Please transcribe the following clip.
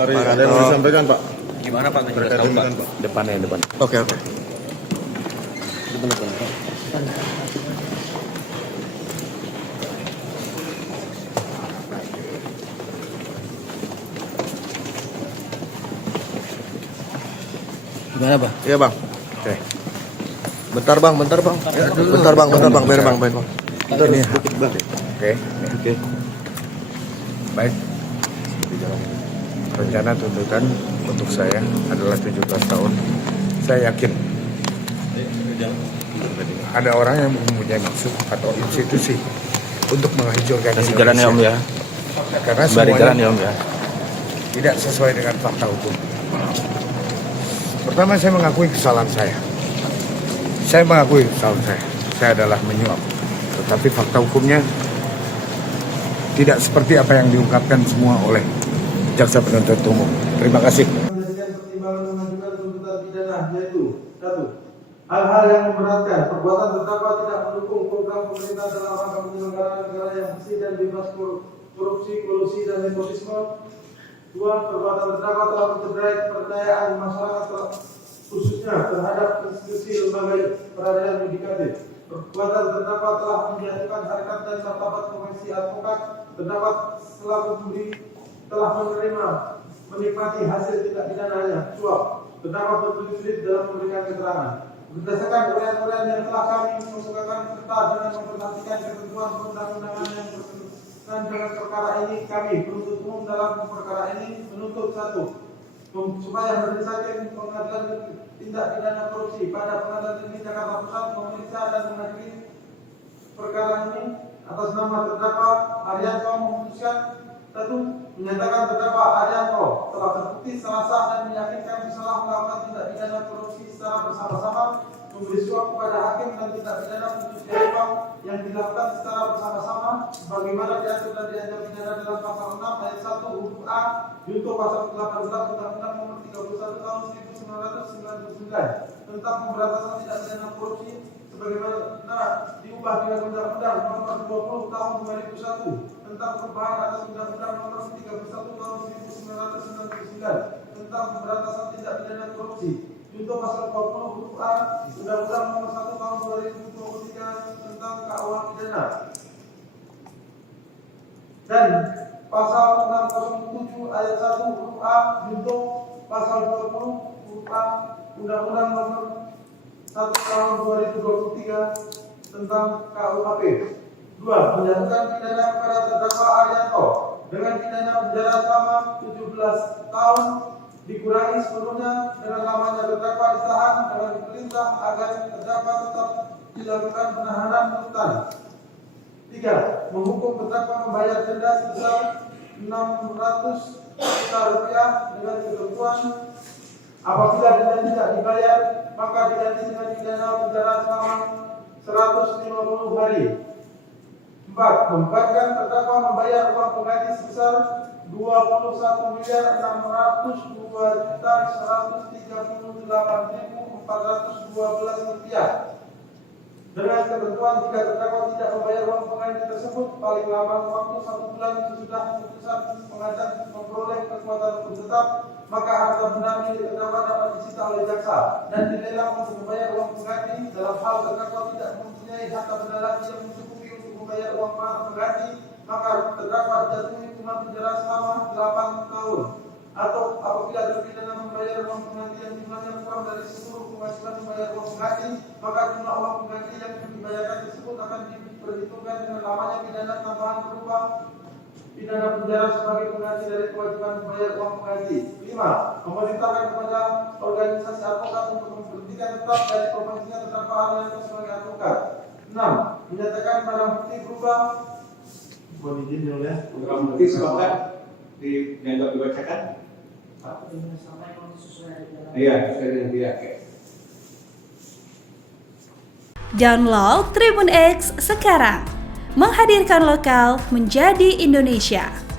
Mari, ada yang mau disampaikan, Pak? Gimana Pak? Terkait Tahun, Pak? dengan, Pak. Depan. Oke. Gimana Pak? Iya, Bang. Oke. Bentar, Bang. Bentar, Bang. Biar, Bang. Ini ya. Oke. Baik. Rencana tuntutan untuk saya adalah 17 tahun. Saya yakin ada orang yang mempunyai maksud atau institusi untuk menghancurkan Kasih jalan ya Om ya. Karena Bari jalan ya semuanya Om ya. tidak sesuai dengan fakta hukum. Pertama, saya mengakui kesalahan saya. Saya adalah menyuap. Tetapi fakta hukumnya tidak seperti apa yang diungkapkan semua oleh jaksa penuntut umum. Terima kasih. Menjadikan pertimbangan mengajukan tuntutan pidana yaitu 1. Hal-hal yang memberatkan perbuatan terdakwa tidak mendukung program pemerintah dalam rangka penyelenggaraan negara yang bersih dan bebas korupsi, kolusi, dan nepotisme. 2. Perbuatan terdakwa telah mencederai kepercayaan masyarakat khususnya terhadap institusi lembaga peradilan yudikatif. Perbuatan terdakwa telah menjatuhkan harkat dan martabat profesi advokat. Terdakwa selaku pemberi telah menikmati hasil tindak pidananya suap. Terdakwa berbelit-belit dalam memberikan keterangan. Berdasarkan uraian-uraian yang telah kami musawarahkan serta dengan memperhatikan ketentuan perundang-undangan yang berkaitan dengan perkara ini, kami penuntut umum dalam perkara ini menuntut 1. Supaya majelis hakim pengadilan tindak pidana korupsi pada Pengadilan Negeri Jakarta Pusat memeriksa dan mengadili perkara ini atas nama terdakwa Arianto, memutuskan 1. Menyatakan terdakwa Arianto telah terbukti salah sah dan meyakinkan bersalah melakukan tindak pidana korupsi secara bersama-sama, memberi suap kepada hakim dan tindak pidana pencucian uang yang dilakukan secara bersama-sama sebagaimana diatur dan diancam pidana dalam pasal 6 ayat 1 huruf A junto pasal 18 Undang-Undang Nomor 31 Tahun 1999 tentang pemberantasan tindak pidana korupsi sebagaimana diubah dengan Undang-Undang Nomor 20 Tahun 2001 tentang perubahan atas Undang-Undang Nomor 31 Tahun 1999 tentang pemberantasan tindak pidana korupsi junto pasal 20 huruf A Undang-Undang Nomor 1 Tahun 2023 tentang KUH pidana dan pasal 607 ayat 1 huruf A junto pasal 20 huruf A Undang-Undang Nomor 1 Tahun 2023 tentang KUHP. 2. Menjatuhkan pidana kepada terdakwa Arianto dengan pidana penjara selama 17 tahun dikurangi sepenuhnya dengan lamanya terdakwa ditahan dengan perintah agar terdakwa tetap dilakukan penahanan rutan. 3. Menghukum terdakwa membayar denda sebesar 600 juta rupiah dengan ketentuan apabila denda tidak dibayar maka diganti dengan pidana penjara selama 150 hari. 4. Membebankan terdakwa membayar uang pengganti sebesar 21.132.138.412 rupiah. Dengan ketentuan jika terdakwa tidak membayar uang pengganti tersebut paling lama waktu 1 bulan sesudah putusan pengadilan memperoleh kekuatan hukum tetap, maka harta benda milik terdakwa dapat disita oleh jaksa dan dilelang untuk membayar uang pengganti. Dalam hal terdakwa tidak mempunyai harta benda lagi yang mencukupi untuk membayar uang pengganti, maka terdakwa dijatuhi hukuman penjara selama 8 tahun. Atau apabila terpidana membayar uang pengganti yang jumlahnya kurang dari seluruh penghasilan membayar uang pengganti, maka jumlah uang pengganti yang dibayarkan tersebut akan diperhitungkan dengan lamanya pidana tambahan berupa pidana penjara sebagai pengganti dari kewajiban membayar uang pengganti. 5. Memerintahkan kepada organisasi advokat untuk memberhentikan tetap dari profesinya terdakwa Arianto sebagai advokat. 6. Menyatakan barang bukti berupa mohon izin dulu ya. Barang bukti silakan dianggap dibacakan. Iya, sesuai dengan dia. Download Tribun X sekarang, menghadirkan lokal menjadi Indonesia.